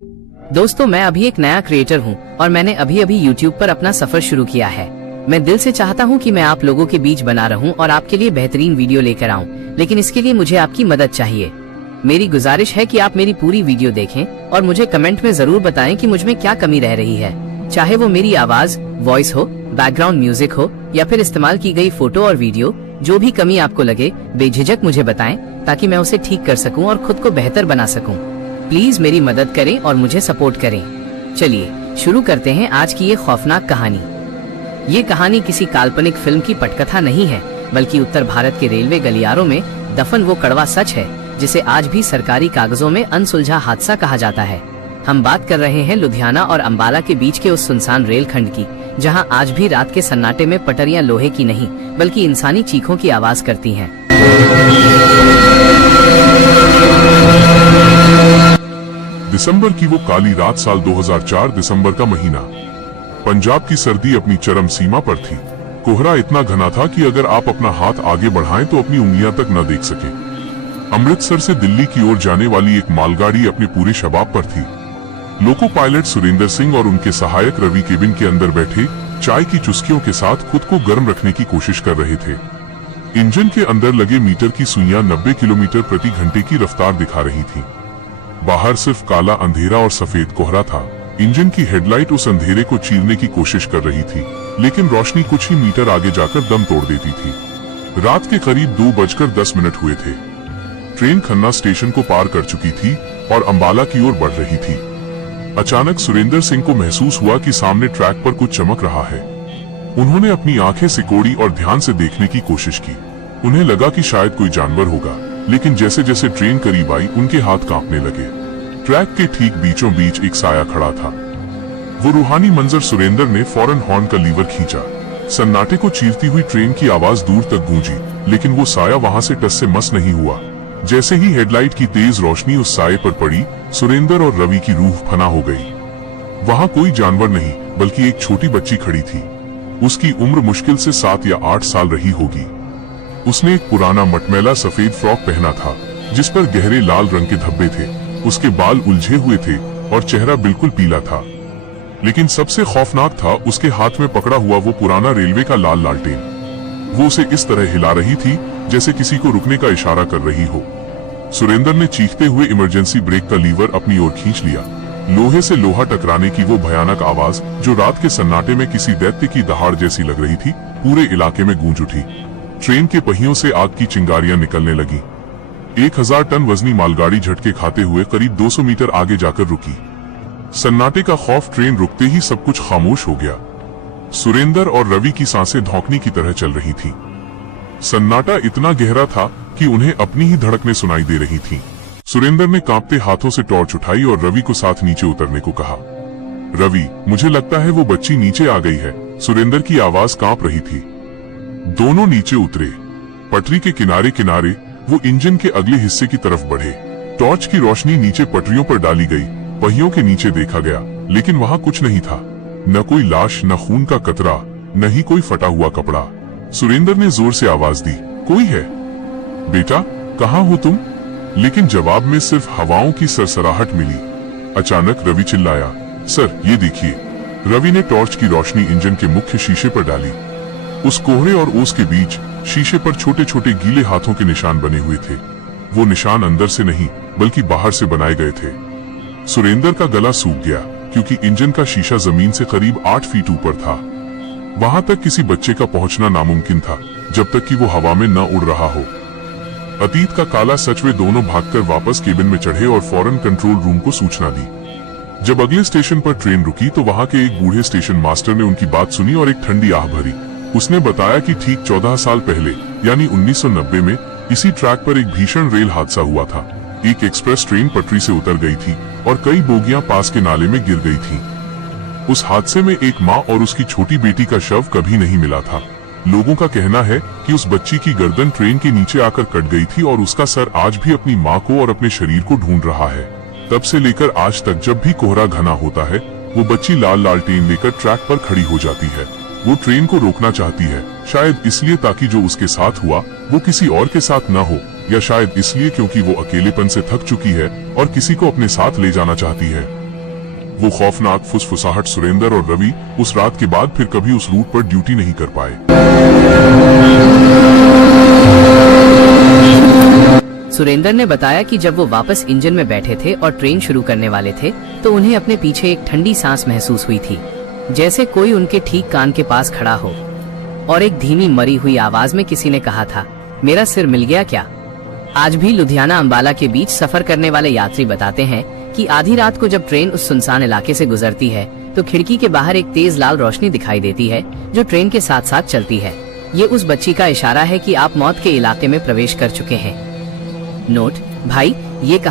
दोस्तों, मैं अभी एक नया क्रिएटर हूँ और मैंने अभी अभी YouTube पर अपना सफर शुरू किया है। मैं दिल से चाहता हूँ कि मैं आप लोगों के बीच बना रहूँ और आपके लिए बेहतरीन वीडियो लेकर आऊँ, लेकिन इसके लिए मुझे आपकी मदद चाहिए। मेरी गुजारिश है कि आप मेरी पूरी वीडियो देखें और मुझे कमेंट में जरूर बताएं कि मुझ में क्या कमी रह रही है। चाहे वो मेरी आवाज, वॉइस हो, बैकग्राउंड म्यूजिक हो या फिर इस्तेमाल की गई फोटो और वीडियो, जो भी कमी आपको लगे बेझिझक मुझे बताएं ताकि मैं उसे ठीक कर सकूं और खुद को बेहतर बना सकूं। प्लीज मेरी मदद करें और मुझे सपोर्ट करें। चलिए शुरू करते हैं आज की ये खौफनाक कहानी। ये कहानी किसी काल्पनिक फिल्म की पटकथा नहीं है, बल्कि उत्तर भारत के रेलवे गलियारों में दफन वो कड़वा सच है जिसे आज भी सरकारी कागजों में अनसुलझा हादसा कहा जाता है। हम बात कर रहे हैं लुधियाना और अंबाला के बीच के उस सुनसान रेलखंड की, जहां आज भी रात के सन्नाटे में पटरियां लोहे की नहीं बल्कि इंसानी चीखों की आवाज करती हैं। दिसंबर की वो काली रात, साल 2004, दिसंबर का महीना। पंजाब की सर्दी अपनी चरम सीमा पर थी। कोहरा इतना घना था कि अगर आप अपना हाथ आगे बढ़ाएं तो अपनी उंगलियां तक न देख सके। अमृतसर से दिल्ली की ओर जाने वाली एक मालगाड़ी अपने पूरे शबाब पर थी। लोको पायलट सुरेंद्र सिंह और उनके सहायक रवि केबिन के अंदर बैठे चाय की चुस्कियों के साथ खुद को गर्म रखने की कोशिश कर रहे थे। इंजन के अंदर लगे मीटर की सुइयां 90 किलोमीटर प्रति घंटे की रफ्तार दिखा रही थी। बाहर सिर्फ काला अंधेरा और सफेद कोहरा था। इंजन की हेडलाइट उस अंधेरे को चीरने की कोशिश कर रही थी, लेकिन रोशनी कुछ ही मीटर आगे जाकर दम तोड़ देती थी। रात के करीब 2:10 हुए थे। ट्रेन खन्ना स्टेशन को पार कर चुकी थी और अंबाला की ओर बढ़ रही थी। अचानक सुरेंद्र सिंह को महसूस हुआ कि सामने ट्रैक पर कुछ चमक रहा है। उन्होंने अपनी आंखें सिकोड़ी और ध्यान से देखने की कोशिश की। उन्हें लगा कि शायद कोई जानवर होगा, लेकिन जैसे जैसे ट्रेन करीब आई उनके हाथ कांपने लगे। ट्रैक के ठीक बीचों बीच एक साया खड़ा था। वो रूहानी मंजर सुरेंद्र ने फौरन हॉर्न का लीवर खींचा। सन्नाटे को चीरती हुई ट्रेन की आवाज दूर तक गूंजी, लेकिन वो साया वहां से टस से मस नहीं हुआ। जैसे ही हेडलाइट की तेज रोशनी उस साये पर पड़ी, सुरेंद्र और रवि की रूह फना हो गई। वहां कोई जानवर नहीं बल्कि एक छोटी बच्ची खड़ी थी। उसकी उम्र मुश्किल से 7 या 8 साल रही होगी। उसने एक पुराना मटमैला सफेद फ्रॉक पहना था जिस पर गहरे लाल रंग के धब्बे थे। उसके बाल उलझे हुए थे और चेहरा बिल्कुल पीला था। लेकिन सबसे खौफनाक था उसके हाथ में पकड़ा हुआ वो पुराना रेलवे का लाल लालटेन। वो उसे इस तरह हिला रही थी जैसे किसी को रुकने का इशारा कर रही हो। सुरेंद्र ने चीखते हुए इमरजेंसी ब्रेक का लीवर अपनी ओर खींच लिया। लोहे से लोहा टकराने की वो भयानक आवाज, जो रात के सन्नाटे में किसी दैत्य की दहाड़ जैसी लग रही थी, पूरे इलाके में गूंज उठी। ट्रेन के पहियों से आग की चिंगारियां निकलने लगी। 1000 टन वजनी मालगाड़ी झटके खाते हुए करीब 200 मीटर आगे जाकर रुकी। सन्नाटे का खौफ, ट्रेन रुकते ही सब कुछ खामोश हो गया। सुरेंद्र और रवि की सांसें धौंकनी की तरह चल रही थीं। सन्नाटा इतना गहरा था कि उन्हें अपनी ही धड़कनें सुनाई दे रही थीं। सुरेंद्र ने कांपते हाथों से टॉर्च उठाई और रवि को साथ नीचे उतरने को कहा। रवि, मुझे लगता है वो बच्ची नीचे आ गई है। सुरेंद्र की आवाज कांप रही थी। दोनों नीचे उतरे। पटरी के किनारे किनारे वो इंजन के अगले हिस्से की तरफ बढ़े। टॉर्च की रोशनी नीचे पटरियों पर डाली गई। पहियों के नीचे देखा गया, लेकिन वहां कुछ नहीं था। न कोई लाश, न खून का कतरा, न ही कोई फटा हुआ कपड़ा। सुरेंद्र ने जोर से आवाज दी, कोई है? बेटा, कहाँ हो तुम? लेकिन जवाब में सिर्फ हवाओं की सरसराहट मिली। अचानक रवि चिल्लाया, सर ये देखिए। रवि ने टॉर्च की रोशनी इंजन के मुख्य शीशे पर डाली। उस कोहरे और ओस के बीच शीशे पर छोटे छोटे गीले हाथों के निशान बने हुए थे। वो निशान अंदर से नहीं बल्कि बाहर से बनाए गए थे। सुरेंद्र का गला सूख गया क्योंकि इंजन का शीशा जमीन से करीब 8 फीट ऊपर था। वहां तक किसी बच्चे का पहुंचना नामुमकिन था जब तक कि वो हवा में न उड़ रहा हो। अतीत का काला सच। वे दोनों भागकर वापस केबिन में चढ़े और फौरन कंट्रोल रूम को सूचना दी। जब अगले स्टेशन पर ट्रेन रुकी तो वहां के एक बूढ़े स्टेशन मास्टर ने उनकी बात सुनी और एक ठंडी आह भरी। उसने बताया कि ठीक 14 साल पहले यानी 1990 में इसी ट्रैक पर एक भीषण रेल हादसा हुआ था। एक एक्सप्रेस ट्रेन पटरी से उतर गई थी और कई बोगियां पास के नाले में गिर गई थीं। उस हादसे में एक माँ और उसकी छोटी बेटी का शव कभी नहीं मिला था। लोगों का कहना है कि उस बच्ची की गर्दन ट्रेन के नीचे आकर कट गई थी और उसका सर आज भी अपनी माँ को और अपने शरीर को ढूंढ रहा है। तब से लेकर आज तक जब भी कोहरा घना होता है, वो बच्ची लाल लालटेन लेकर ट्रैक पर खड़ी हो जाती है। वो ट्रेन को रोकना चाहती है, शायद इसलिए ताकि जो उसके साथ हुआ वो किसी और के साथ न हो, या शायद इसलिए क्योंकि वो अकेलेपन से थक चुकी है और किसी को अपने साथ ले जाना चाहती है। वो खौफनाक फुसफुसाहट सुरेंद्र और रवि उस रात के बाद फिर कभी उस रूट पर ड्यूटी नहीं कर पाए। सुरेंद्र ने बताया कि जब वो वापस इंजन में बैठे थे और ट्रेन शुरू करने वाले थे तो उन्हें अपने पीछे एक ठंडी सांस महसूस हुई थी, जैसे कोई उनके ठीक कान के पास खड़ा हो, और एक धीमी मरी हुई आवाज में किसी ने कहा था, मेरा सिर मिल गया क्या। आज भी लुधियाना अंबाला के बीच सफर करने वाले यात्री बताते हैं कि आधी रात को जब ट्रेन उस सुनसान इलाके से गुजरती है तो खिड़की के बाहर एक तेज लाल रोशनी दिखाई देती है जो ट्रेन के साथ साथ चलती है। ये उस बच्ची का इशारा है कि आप मौत के इलाके में प्रवेश कर चुके हैं। नोट: भाई, ये कहानी